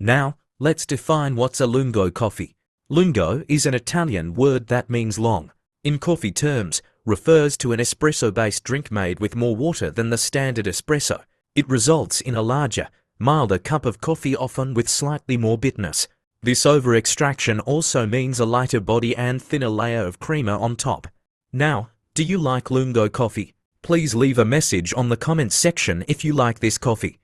Now, let's define what's a lungo coffee. Lungo is an Italian word that means long. In coffee terms, refers to an espresso-based drink made with more water than the standard espresso. It results in a larger, milder cup of coffee, often with slightly more bitterness. This over-extraction also means a lighter body and thinner layer of creamer on top. Now, do you like lungo coffee? Please leave a message on the comments section if you like this coffee.